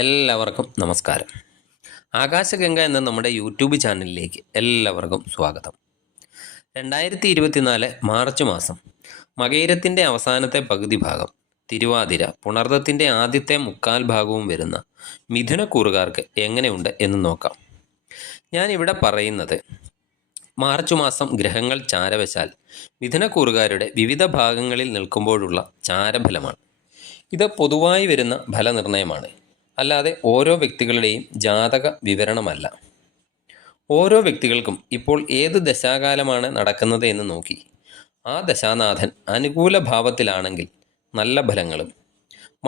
എല്ലാവർക്കും നമസ്കാരം. ആകാശഗംഗ എന്ന നമ്മുടെ യൂട്യൂബ് ചാനലിലേക്ക് എല്ലാവർക്കും സ്വാഗതം. 2024 മാർച്ച് മാസം മകയിരത്തിൻ്റെ അവസാനത്തെ പകുതി ഭാഗം, തിരുവാതിര, പുണർദത്തിൻ്റെ ആദ്യത്തെ മുക്കാൽ ഭാഗവും വരുന്ന മിഥുനക്കൂറുകാർക്ക് എങ്ങനെയുണ്ട് എന്ന് നോക്കാം. ഞാനിവിടെ പറയുന്നത് മാർച്ച് മാസം ഗ്രഹങ്ങൾ ചാരവശാൽ മിഥുനക്കൂറുകാരുടെ വിവിധ ഭാഗങ്ങളിൽ നിൽക്കുമ്പോഴുള്ള ചാരഫലമാണ്. ഇത് പൊതുവായി വരുന്ന ഫലനിർണ്ണയമാണ്, അല്ലാതെ ഓരോ വ്യക്തികളുടെയും ജാതക വിവരണമല്ല. ഓരോ വ്യക്തികൾക്കും ഇപ്പോൾ ഏത് ദശാകാലമാണ് നടക്കുന്നത് എന്ന് നോക്കി ആ ദശാനാഥൻ അനുകൂല ഭാവത്തിലാണെങ്കിൽ നല്ല ഫലങ്ങളും,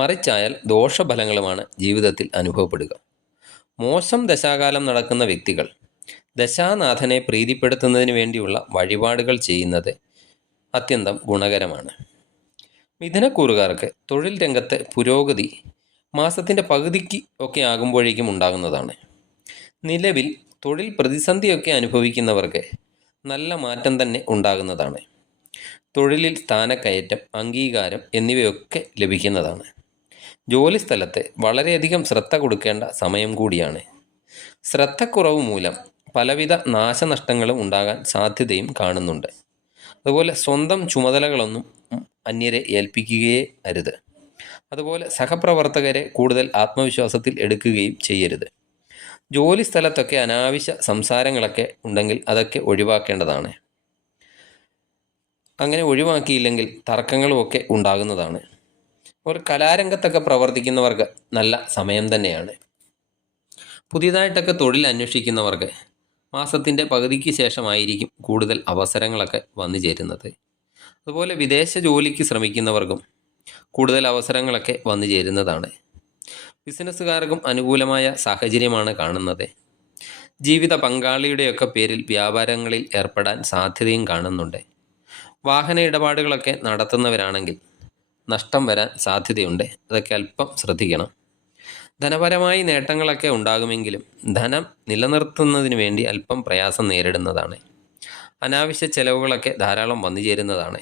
മറിച്ചായാൽ ദോഷഫലങ്ങളുമാണ് ജീവിതത്തിൽ അനുഭവപ്പെടുക. മോശം ദശാകാലം നടക്കുന്ന വ്യക്തികൾ ദശാനാഥനെ പ്രീതിപ്പെടുത്തുന്നതിന് വേണ്ടിയുള്ള വഴിപാടുകൾ ചെയ്യുന്നത് അത്യന്തം ഗുണകരമാണ്. മിഥുനക്കൂറുകാർക്ക് തൊഴിൽ രംഗത്തെ പുരോഗതി മാസത്തിൻ്റെ പകുതിക്ക് ഒക്കെ ആകുമ്പോഴേക്കും ഉണ്ടാകുന്നതാണ്. നിലവിൽ തൊഴിൽ പ്രതിസന്ധിയൊക്കെ അനുഭവിക്കുന്നവർക്ക് നല്ല മാറ്റം തന്നെ ഉണ്ടാകുന്നതാണ്. തൊഴിലിൽ സ്ഥാനക്കയറ്റം, അംഗീകാരം എന്നിവയൊക്കെ ലഭിക്കുന്നതാണ്. ജോലിസ്ഥലത്ത് വളരെയധികം ശ്രദ്ധ കൊടുക്കേണ്ട സമയം കൂടിയാണ്. ശ്രദ്ധക്കുറവ് മൂലം പലവിധ നാശനഷ്ടങ്ങളും ഉണ്ടാകാൻ സാധ്യതയും കാണുന്നുണ്ട്. അതുപോലെ സ്വന്തം ചുമതലകളൊന്നും അന്യരെ ഏൽപ്പിക്കുകയേ അരുത്. അതുപോലെ സഹപ്രവർത്തകരെ കൂടുതൽ ആത്മവിശ്വാസത്തിൽ എടുക്കുകയും ചെയ്യരുത്. ജോലി സ്ഥലത്തൊക്കെ അനാവശ്യ സംസാരങ്ങളൊക്കെ ഉണ്ടെങ്കിൽ അതൊക്കെ ഒഴിവാക്കേണ്ടതാണ്. അങ്ങനെ ഒഴിവാക്കിയില്ലെങ്കിൽ തർക്കങ്ങളുമൊക്കെ ഉണ്ടാകുന്നതാണ്. ഒരു കലാരംഗത്തൊക്കെ പ്രവർത്തിക്കുന്നവർക്ക് നല്ല സമയം തന്നെയാണ്. പുതിയതായിട്ടൊക്കെ തൊഴിൽ അന്വേഷിക്കുന്നവർക്ക് മാസത്തിൻ്റെ പകുതിക്ക് ശേഷമായിരിക്കും കൂടുതൽ അവസരങ്ങളൊക്കെ വന്നു ചേരുന്നത്. അതുപോലെ വിദേശ ജോലിക്ക് ശ്രമിക്കുന്നവർക്കും കൂടുതൽ അവസരങ്ങളൊക്കെ വന്നു ചേരുന്നതാണ്. ബിസിനസ്സുകാർക്കും അനുകൂലമായ സാഹചര്യമാണ് കാണുന്നത്. ജീവിത പങ്കാളിയുടെയൊക്കെ പേരിൽ വ്യാപാരങ്ങളിൽ ഏർപ്പെടാൻ സാധ്യതയും കാണുന്നുണ്ട്. വാഹന ഇടപാടുകളൊക്കെ നടത്തുന്നവരാണെങ്കിൽ നഷ്ടം വരാൻ സാധ്യതയുണ്ട്. അതൊക്കെ അല്പം ശ്രദ്ധിക്കണം. ധനപരമായി നേട്ടങ്ങളൊക്കെ ഉണ്ടാകുമെങ്കിലും ധനം നിലനിർത്തുന്നതിന് വേണ്ടി അല്പം പ്രയാസം നേരിടുന്നതാണ്. അനാവശ്യ ചെലവുകളൊക്കെ ധാരാളം വന്നു ചേരുന്നതാണ്.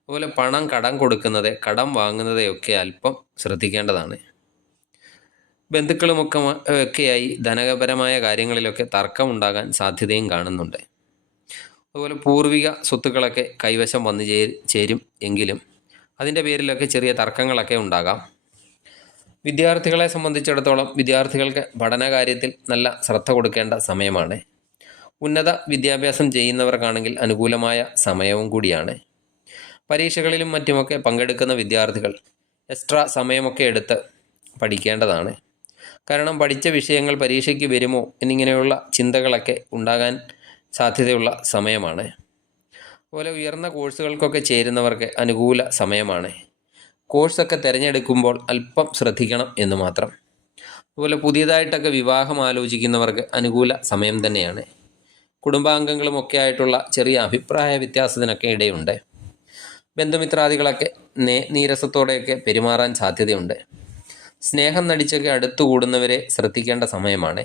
അതുപോലെ പണം കടം കൊടുക്കുന്നത്, കടം വാങ്ങുന്നതൊക്കെ അല്പം ശ്രദ്ധിക്കേണ്ടതാണ്. ഒക്കെയായി ധനപരമായ കാര്യങ്ങളിലൊക്കെ തർക്കം ഉണ്ടാകാൻ സാധ്യതയും കാണുന്നുണ്ട്. അതുപോലെ പൂർവിക സ്വത്തുക്കളൊക്കെ കൈവശം വന്നു ചേരും എങ്കിലും അതിൻ്റെ പേരിലൊക്കെ ചെറിയ തർക്കങ്ങളൊക്കെ ഉണ്ടാകാം. വിദ്യാർത്ഥികളെ സംബന്ധിച്ചിടത്തോളം വിദ്യാർത്ഥികൾക്ക് പഠനകാര്യത്തിൽ നല്ല ശ്രദ്ധ കൊടുക്കേണ്ട സമയമാണ്. ഉന്നത വിദ്യാഭ്യാസം ചെയ്യുന്നവർക്കാണെങ്കിൽ അനുകൂലമായ സമയവും കൂടിയാണ്. പരീക്ഷകളിലും മറ്റുമൊക്കെ പങ്കെടുക്കുന്ന വിദ്യാർത്ഥികൾ എക്സ്ട്രാ സമയമൊക്കെ എടുത്ത് പഠിക്കേണ്ടതാണ്. കാരണം പഠിച്ച വിഷയങ്ങൾ പരീക്ഷയ്ക്ക് വരുമോ എന്നിങ്ങനെയുള്ള ചിന്തകളൊക്കെ ഉണ്ടാകാൻ സാധ്യതയുള്ള സമയമാണ്. അതുപോലെ ഉയർന്ന കോഴ്സുകൾക്കൊക്കെ ചേരുന്നവർക്ക് അനുകൂല സമയമാണ്. കോഴ്സൊക്കെ തിരഞ്ഞെടുക്കുമ്പോൾ അല്പം ശ്രദ്ധിക്കണം എന്ന് മാത്രം. അതുപോലെ പുതിയതായിട്ടൊക്കെ വിവാഹം ആലോചിക്കുന്നവർക്ക് അനുകൂല സമയം തന്നെയാണ്. കുടുംബാംഗങ്ങളുമൊക്കെ ആയിട്ടുള്ള ചെറിയ അഭിപ്രായ വ്യത്യാസത്തിനൊക്കെ ഇടയുണ്ട്. ബന്ധുമിത്രാദികളൊക്കെ നീരസത്തോടെയൊക്കെ പെരുമാറാൻ സാധ്യതയുണ്ട്. സ്നേഹം നടിച്ചൊക്കെ അടുത്തുകൂടുന്നവരെ ശ്രദ്ധിക്കേണ്ട സമയമാണ്.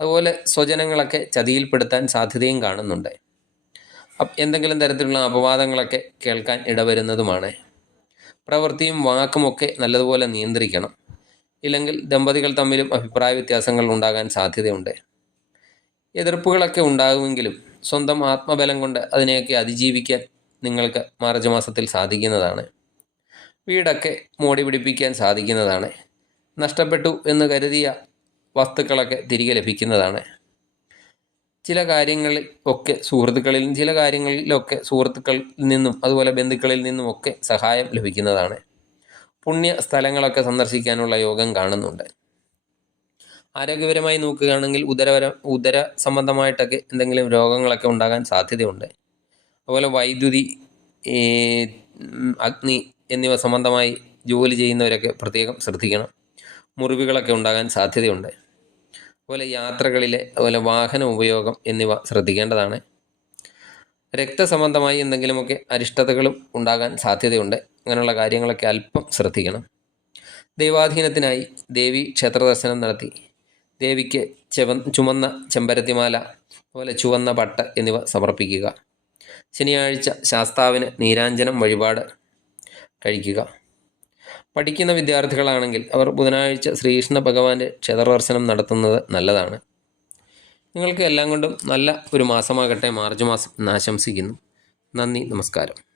അതുപോലെ സ്വജനങ്ങളൊക്കെ ചതിയിൽപ്പെടുത്താൻ സാധ്യതയും കാണുന്നുണ്ട്. എന്തെങ്കിലും തരത്തിലുള്ള അപവാദങ്ങളൊക്കെ കേൾക്കാൻ ഇടവരുന്നതുമാണ്. പ്രവൃത്തിയും വാക്കുമൊക്കെ നല്ലതുപോലെ നിയന്ത്രിക്കണം. ഇല്ലെങ്കിൽ ദമ്പതികൾ തമ്മിലും അഭിപ്രായ വ്യത്യാസങ്ങൾ ഉണ്ടാകാൻ സാധ്യതയുണ്ട്. എതിർപ്പുകളൊക്കെ ഉണ്ടാകുമെങ്കിലും സ്വന്തം ആത്മബലം കൊണ്ട് അതിനെയൊക്കെ അതിജീവിക്കാൻ നിങ്ങൾക്ക് മാർച്ച് മാസത്തിൽ സാധിക്കുന്നതാണ്. വീടൊക്കെ മോടി പിടിപ്പിക്കാൻ സാധിക്കുന്നതാണ്. നഷ്ടപ്പെട്ടു എന്ന് കരുതിയ വസ്തുക്കളൊക്കെ തിരികെ ലഭിക്കുന്നതാണ്. ചില കാര്യങ്ങളിലൊക്കെ സുഹൃത്തുക്കളിൽ നിന്നും അതുപോലെ ബന്ധുക്കളിൽ നിന്നുമൊക്കെ സഹായം ലഭിക്കുന്നതാണ്. പുണ്യ സ്ഥലങ്ങളൊക്കെ സന്ദർശിക്കാനുള്ള യോഗം കാണുന്നുണ്ട്. ആരോഗ്യപരമായി നോക്കുകയാണെങ്കിൽ ഉദര സംബന്ധമായിട്ടൊക്കെ എന്തെങ്കിലും രോഗങ്ങളൊക്കെ ഉണ്ടാകാൻ സാധ്യതയുണ്ട്. അതുപോലെ വൈദ്യുതി, അഗ്നി എന്നിവ സംബന്ധമായി ജോലി ചെയ്യുന്നവരൊക്കെ പ്രത്യേകം ശ്രദ്ധിക്കണം. മുറിവുകളൊക്കെ ഉണ്ടാകാൻ സാധ്യതയുണ്ട്. അതുപോലെ യാത്രകളിലെ അതുപോലെ വാഹന ഉപയോഗം എന്നിവ ശ്രദ്ധിക്കേണ്ടതാണ്. രക്തസംബന്ധമായി എന്തെങ്കിലുമൊക്കെ അരിഷ്ടതകളും ഉണ്ടാകാൻ സാധ്യതയുണ്ട്. അങ്ങനെയുള്ള കാര്യങ്ങളൊക്കെ അല്പം ശ്രദ്ധിക്കണം. ദൈവാധീനത്തിനായി ദേവി ക്ഷേത്ര ദർശനം നടത്തി ദേവിക്ക് ചുമന്ന ചെമ്പരത്തിമാല, അതുപോലെ ചുവന്ന പട്ട് എന്നിവ സമർപ്പിക്കുക. ശനിയാഴ്ച ശാസ്താവിന് നീരാഞ്ജനം വഴിപാട് കഴിക്കുക. പഠിക്കുന്ന വിദ്യാർത്ഥികളാണെങ്കിൽ അവർ ബുധനാഴ്ച ശ്രീകൃഷ്ണ ഭഗവാന്റെ ക്ഷേത്രദർശനം നടത്തുന്നത് നല്ലതാണ്. നിങ്ങൾക്ക് എല്ലാം കൊണ്ടും നല്ല ഒരു മാസമാകട്ടെ മാർച്ച് മാസം എന്ന് ആശംസിക്കുന്നു. നന്ദി, നമസ്കാരം.